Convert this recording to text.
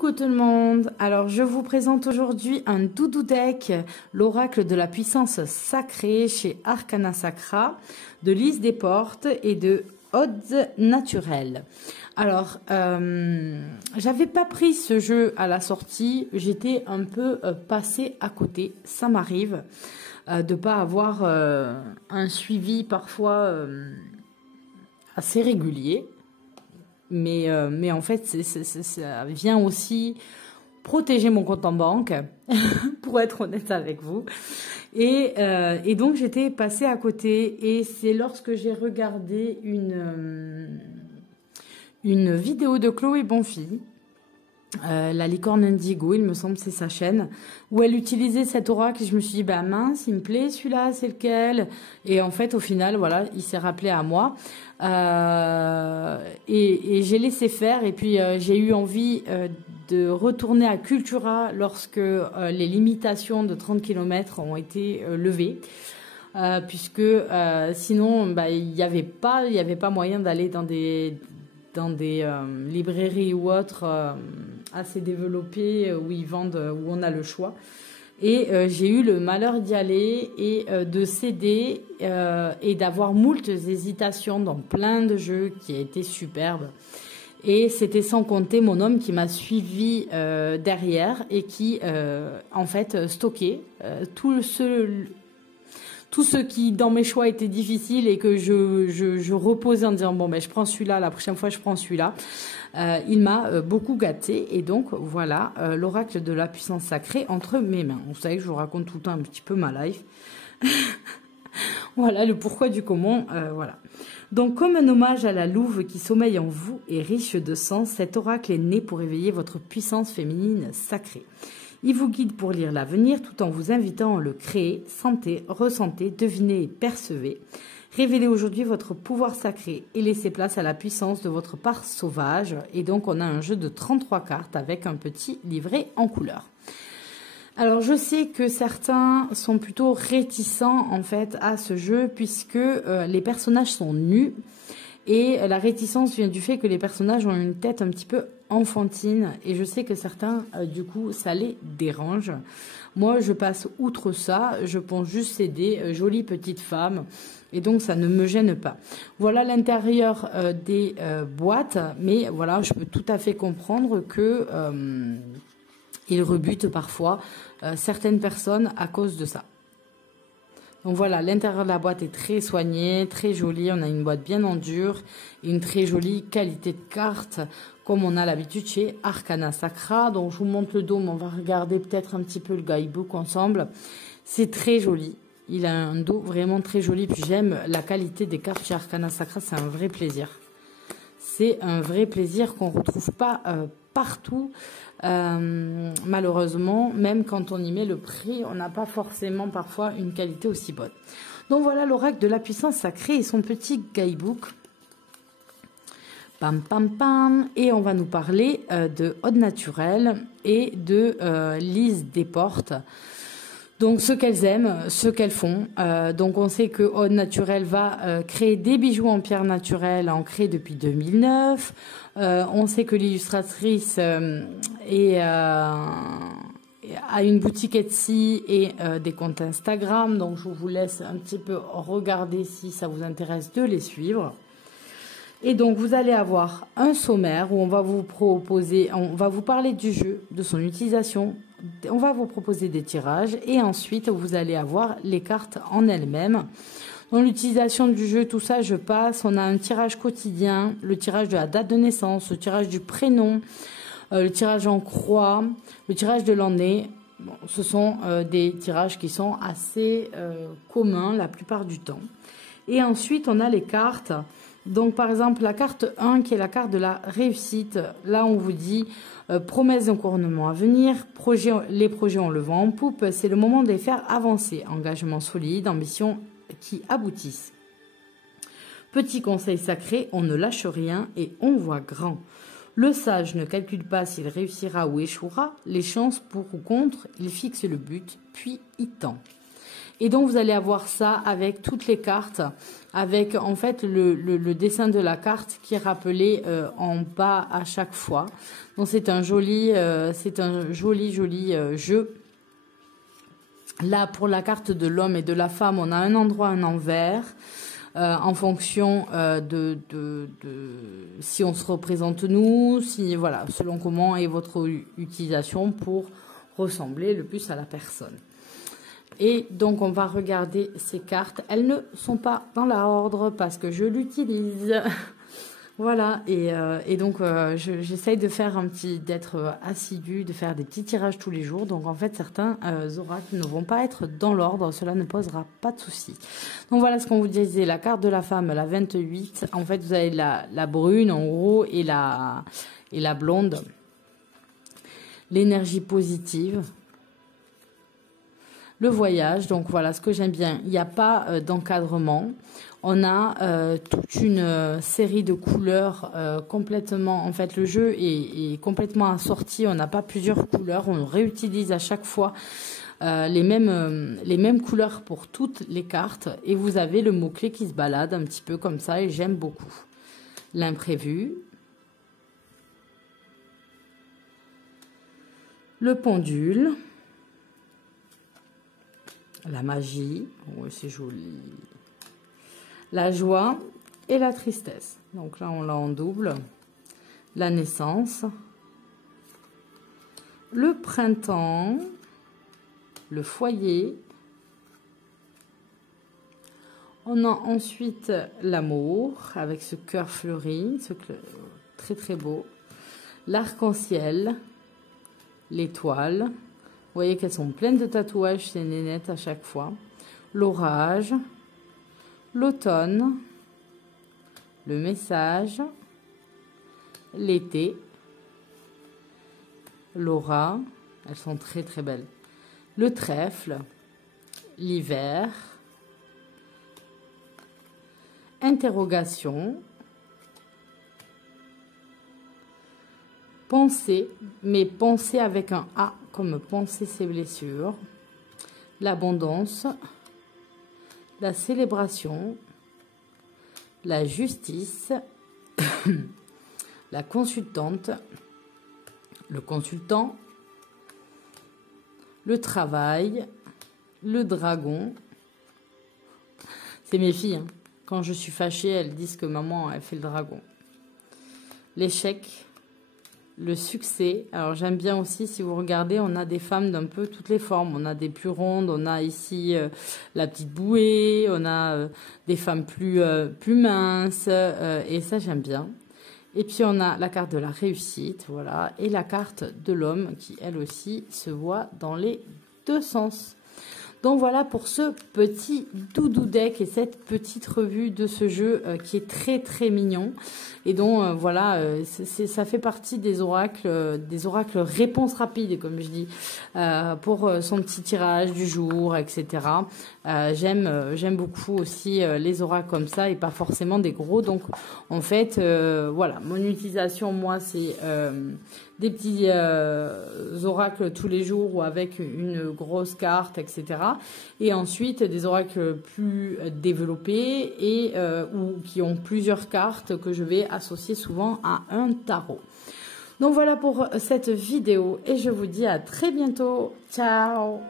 Coucou tout le monde, alors je vous présente aujourd'hui un doudou deck, l'oracle de la puissance sacrée chez Arcana Sacra, de Lise Desportes et de Odds Naturel. Alors, j'avais pas pris ce jeu à la sortie, j'étais un peu passée à côté, ça m'arrive de pas avoir un suivi parfois assez régulier. Mais en fait, ça vient aussi protéger mon compte en banque, pour être honnête avec vous. Et donc, j'étais passée à côté. Et c'est lorsque j'ai regardé une vidéo de Chloé Bonfils, la licorne indigo, il me semble, c'est sa chaîne, où elle utilisait cet oracle. Et je me suis dit, bah mince, il me plaît celui-là, c'est lequel? Et en fait, au final, voilà, il s'est rappelé à moi. Et j'ai laissé faire. Et puis, j'ai eu envie de retourner à Cultura lorsque les limitations de 30 km ont été levées. Puisque sinon, bah, il n'y avait pas moyen d'aller dans des librairies ou autres assez développées où ils vendent, où on a le choix. Et j'ai eu le malheur d'y aller et de céder et d'avoir moult hésitations dans plein de jeux qui a été superbe. Et c'était sans compter mon homme qui m'a suivi derrière et qui en fait stockait tout ce qui dans mes choix était difficile et que je reposais en disant bon ben je prends celui-là, la prochaine fois je prends celui-là. Il m'a beaucoup gâté et donc voilà l'oracle de la puissance sacrée entre mes mains. Vous savez que je vous raconte tout le temps un petit peu ma life. Voilà le pourquoi du comment, voilà. Donc comme un hommage à la louve qui sommeille en vous et riche de sang, cet oracle est né pour éveiller votre puissance féminine sacrée. Il vous guide pour lire l'avenir tout en vous invitant à le créer, sentez, ressentez, devinez et percevez. Révélez aujourd'hui votre pouvoir sacré et laissez place à la puissance de votre part sauvage. Et donc on a un jeu de 33 cartes avec un petit livret en couleur. Alors je sais que certains sont plutôt réticents en fait à ce jeu puisque les personnages sont nus. Et la réticence vient du fait que les personnages ont une tête un petit peu enfantine. Et je sais que certains, du coup, ça les dérange. Moi, je passe outre ça. Je pense juste c'est des jolies petites femmes. Et donc, ça ne me gêne pas. Voilà l'intérieur des boîtes. Mais voilà, je peux tout à fait comprendre que ils rebutent parfois certaines personnes à cause de ça. Donc voilà, l'intérieur de la boîte est très soigné, très joli. On a une boîte bien en dur et une très jolie qualité de carte, comme on a l'habitude chez Arcana Sacra. Donc je vous montre le dos, mais on va regarder peut-être un petit peu le guidebook ensemble. C'est très joli. Il a un dos vraiment très joli. Puis j'aime la qualité des cartes chez Arcana Sacra, c'est un vrai plaisir. C'est un vrai plaisir qu'on ne retrouve pas partout. Malheureusement, même quand on y met le prix, on n'a pas forcément parfois une qualité aussi bonne. Donc voilà l'oracle de la puissance sacrée et son petit guidebook. Pam pam pam. Et on va nous parler de Odds Naturel et de Lise Desportes. Donc ce qu'elles aiment, ce qu'elles font. Donc on sait que Odds Naturel va créer des bijoux en pierre naturelle, en crée depuis 2009. On sait que l'illustratrice a une boutique Etsy et des comptes Instagram. Donc je vous laisse un petit peu regarder si ça vous intéresse de les suivre. Et donc vous allez avoir un sommaire où on va vous proposer, on va vous parler du jeu, de son utilisation. On va vous proposer des tirages et ensuite vous allez avoir les cartes en elles-mêmes. Dans l'utilisation du jeu, tout ça, je passe. On a un tirage quotidien, le tirage de la date de naissance, le tirage du prénom, le tirage en croix, le tirage de l'année. Bon, ce sont des tirages qui sont assez communs la plupart du temps. Et ensuite, on a les cartes. Donc, par exemple, la carte 1 qui est la carte de la réussite. Là, on vous dit promesses d'un couronnement à venir, les projets ont le vent en poupe. C'est le moment de les faire avancer. Engagement solide, ambition qui aboutissent. Petit conseil sacré, on ne lâche rien et on voit grand. Le sage ne calcule pas s'il réussira ou échouera. Les chances pour ou contre, il fixe le but, puis il tend. Et donc, vous allez avoir ça avec toutes les cartes, avec en fait le dessin de la carte qui est rappelé en bas à chaque fois. Donc, c'est un joli jeu. Là, pour la carte de l'homme et de la femme, on a un endroit, un envers. En fonction de si on se représente nous, si voilà, selon comment est votre utilisation pour ressembler le plus à la personne. Et donc on va regarder ces cartes. Elles ne sont pas dans l'ordre parce que je l'utilise. Voilà, et donc j'essaye de faire d'être assidu, de faire des petits tirages tous les jours. Donc en fait, certains oracles ne vont pas être dans l'ordre, cela ne posera pas de souci. Donc voilà ce qu'on vous disait, la carte de la femme, la 28. En fait, vous avez la brune en gros et la blonde. L'énergie positive. Le voyage, donc voilà ce que j'aime bien. Il n'y a pas d'encadrement. On a toute une série de couleurs complètement... En fait, le jeu est complètement assorti. On n'a pas plusieurs couleurs. On réutilise à chaque fois les mêmes couleurs pour toutes les cartes. Et vous avez le mot-clé qui se balade un petit peu comme ça. Et j'aime beaucoup. L'imprévu. Le pendule. La magie, oui, c'est joli. La joie et la tristesse. Donc là, on l'a en double. La naissance. Le printemps. Le foyer. On a ensuite l'amour avec ce cœur fleuri, très très beau. L'arc-en-ciel. L'étoile. Vous voyez qu'elles sont pleines de tatouages, ces nénettes à chaque fois. L'orage, l'automne, le message, l'été, l'aura, elles sont très très belles. Le trèfle, l'hiver, interrogation, penser, mais penser avec un A, comme penser ses blessures, l'abondance, la célébration, la justice, la consultante, le consultant, le travail, le dragon. C'est mes filles, hein. Quand je suis fâchée, elles disent que maman, elle fait le dragon. L'échec, le succès. Alors j'aime bien aussi, si vous regardez, on a des femmes d'un peu toutes les formes. On a des plus rondes, on a ici la petite bouée, on a des femmes plus minces, et ça j'aime bien. Et puis on a la carte de la réussite, voilà, et la carte de l'homme qui elle aussi se voit dans les deux sens. Donc voilà pour ce petit doudou deck et cette petite revue de ce jeu qui est très très mignon. Et donc voilà, ça fait partie des oracles réponses rapides, comme je dis, pour son petit tirage du jour, etc. J'aime beaucoup aussi les oracles comme ça et pas forcément des gros. Donc en fait, voilà, mon utilisation, moi, c'est des petits oracles tous les jours ou avec une grosse carte, etc. Et ensuite, des oracles plus développés et ou qui ont plusieurs cartes que je vais associer souvent à un tarot. Donc voilà pour cette vidéo et je vous dis à très bientôt. Ciao!